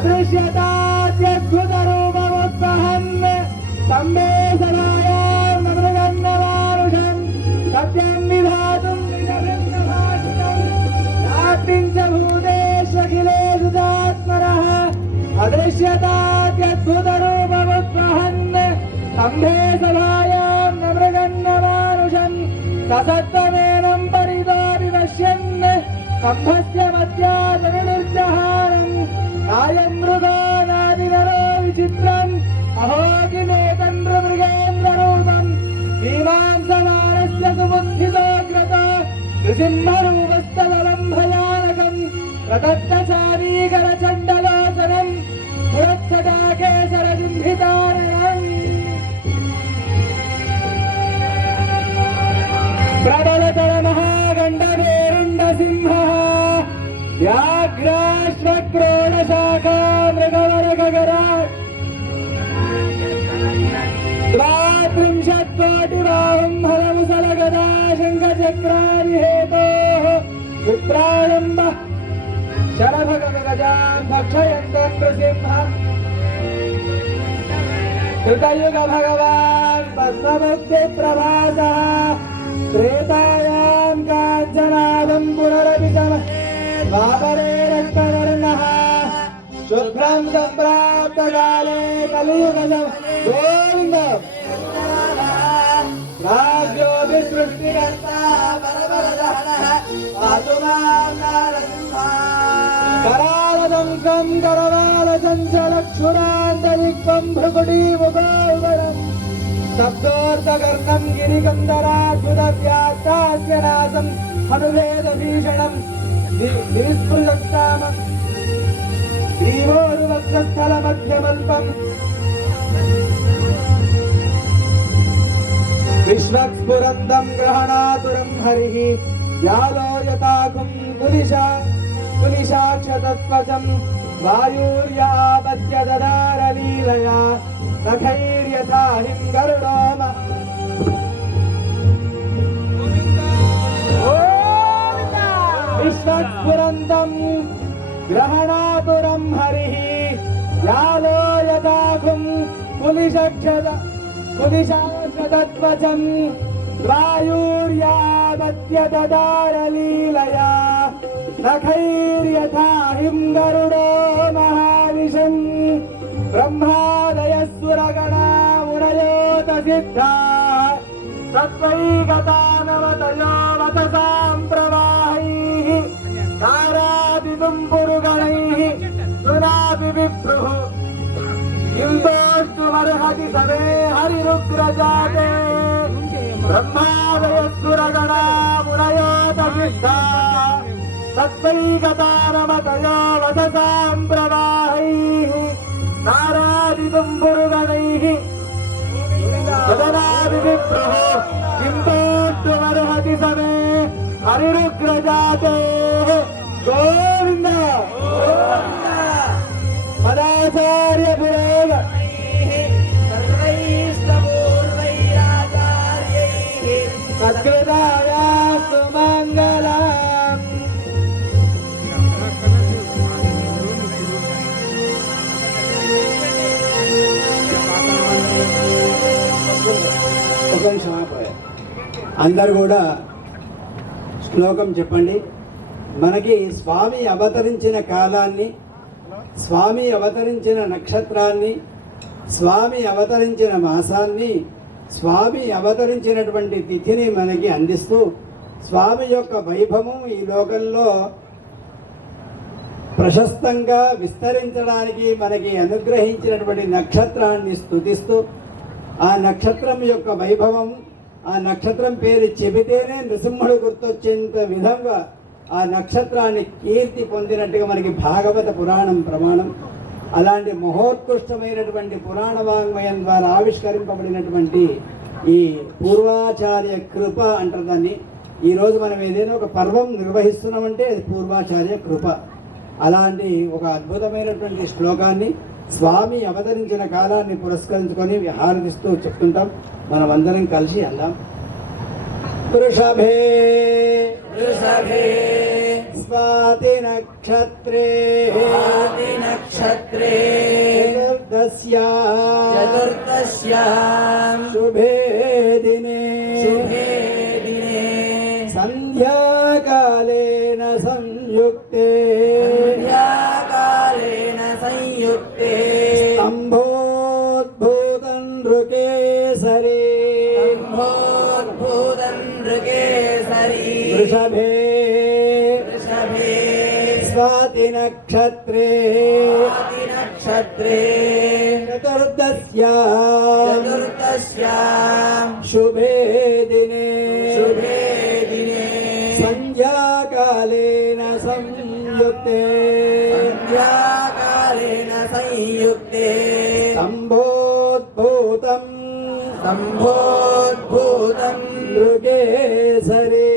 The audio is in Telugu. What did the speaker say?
अदृश्यताद्यद्भुतरूपमुत्वहन् तम्मे सदायां नमृगन्नमानुषं सत्यं विधातुं निजवृन्दभाषितं नास्तिं च भूतेष्वखिलेषु चात्मनः अदृश्यताद्यद्भुतरूपमुत्वहन् तम्मे सदायां नमृगन्नमानुषं ससत्त्वमेनं परितो विपश्यन् कंभस्य मध्याजनुर्जहारम् कायं मृगानादिनरो विचित्रम् अहोगिनेतन्द्रमृगेन्द्ररूपम् मीमांसमानस्य सुबुद्धितोऽग्रतो नृसिंहरूपस्थलम् भयानकम् प्रदत्तचारीकरचण्डलोचनम् पुरत्सटाकेसरजिह्नितारणम् प्रबलतरमहागण्डवेरुण्डसिंहः व्याघ्राश्वक्रोडशाखा मृगवरगगराट् द्वात्रिंशत्कोटिबाहुं हलमुसलगदा शङ्खचक्रादिहेतोः विप्रारम्भः शरभगगजान् भक्षयन्तम् नृसिंहम् कृतयुगभगवान् पद्मभक्तिप्रभासः त्रेतायां काञ्चनादं पुनरपि द्वापरे रक्तवर्णः शुभ्रं सम्प्राप्तकाले कलियुगं गोविन्द राज्योऽभिसृष्टिकर्ता परमरदहनः पातु मां नारसिंहः करालदंशं करवालचञ्चलक्षुरान्तरिक्तं भ्रुकुटीमुखोदरम् शब्दोर्धकर्णं गिरिकन्दराद्भुतव्यात्तास्यनासं हनुवेदभीषणं निस्पृशक्तामं ग्रीवोरुवक्षस्थलमध्यमल्पम् विश्वक्स्फुरन्दं ग्रहणातुरं हरिः व्यालो यताकुं कुलिशाक्षतत्वचं वायुर्यापत्य ददारलीलया सखैर्यथा हिं गरुडोम विश्वक्स्फुरन्दं ग्रहणातुरं हरिः यालो यथाकुं कुलिशाक्षतत्वचं वायुर्यापत्य ददारलीलया सखैर्यथा हिं गरुडो महाविशन् ब्रह्मादयस्सुरगणा मुनयोत सिद्धा तत्त्वैकतानवतयो वतसां प्रवाहैः तारादितुं पुरुगणैः सुनापि विप्रुः किन्तोष्टुमर्हति समे हरिरुग्रजाते ब्रह्मादयस्सुरगणा मुनयोत सिद्धा तत्त्वैकतानवतयो वतसां प्रवाहैः तारादितुं पुरुगणैः सदनाविप्रुः किन्तोष्टुमर्हति समे हरिरुग्रजातेः गोविन्द मदाचार्य पुरोग तत्कृतायास्तु मङ्गलम् ఒక నిమిషం ఆపండి. అందరు కూడా శ్లోకం చెప్పండి. మనకి స్వామి అవతరించిన కాలాన్ని, స్వామి అవతరించిన నక్షత్రాన్ని, స్వామి అవతరించిన మాసాన్ని, స్వామి అవతరించినటువంటి తిథిని మనకి అందిస్తూ స్వామి యొక్క వైభవం ఈ లోకంలో ప్రశస్తంగా విస్తరించడానికి మనకి అనుగ్రహించినటువంటి నక్షత్రాన్ని స్తుతిస్తూ ఆ నక్షత్రం యొక్క వైభవం, ఆ నక్షత్రం పేరు చెబితేనే నృసింహుడు గుర్తొచ్చేంత విధంగా ఆ నక్షత్రాన్ని కీర్తి పొందినట్టుగా మనకి భాగవత పురాణం ప్రమాణం. అలాంటి మహోత్కృష్టమైనటువంటి పురాణ వాంగ్మయం ద్వారా ఆవిష్కరింపబడినటువంటి ఈ పూర్వాచార్య కృప అంటారు దాన్ని. ఈరోజు మనం ఏదైనా ఒక పర్వం నిర్వహిస్తున్నామంటే అది పూర్వాచార్య కృప. అలాంటి ఒక అద్భుతమైనటువంటి శ్లోకాన్ని స్వామి అవతరించిన కాలాన్ని పురస్కరించుకొని హారతిస్తూ చెప్తుంటాం. మనం అందరం కలిసి అందాం. వృషభే వృషభే స్వాతి నక్షత్రే नक्षत्रे चतुर्दश्यां शुभे दिने संध्याकालेन संयुक्ते स्तम्भोद्भूतं नृकेसरी वृषभे स्वाति नक्षत्रे चतुर्दश्यां शुभे दिने संध्याकालेन संयुक्ते स्तम्भोद्भूतं नृकेसरी